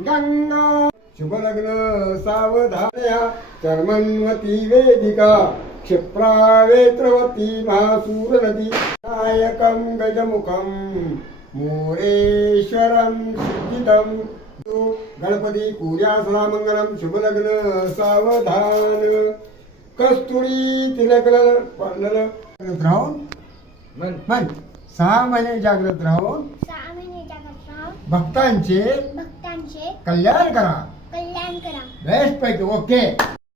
गंगा शुभ लग्न सावधानया चर्मन्वती वेदिका क्षिप्रावेत्रवती महासूर नदी नायकं गजमुखं मोरेश्वरं सिद्धिदं गणपती पूजा सदा मंगलम शुभ लग्न सावधान कस्तुरी तिलक राहून मन 6 महिने जागृत राहून भक्तांचे भक्तांचे कल्याण करा कल्याण करा. बेस्ट पैकी ओके.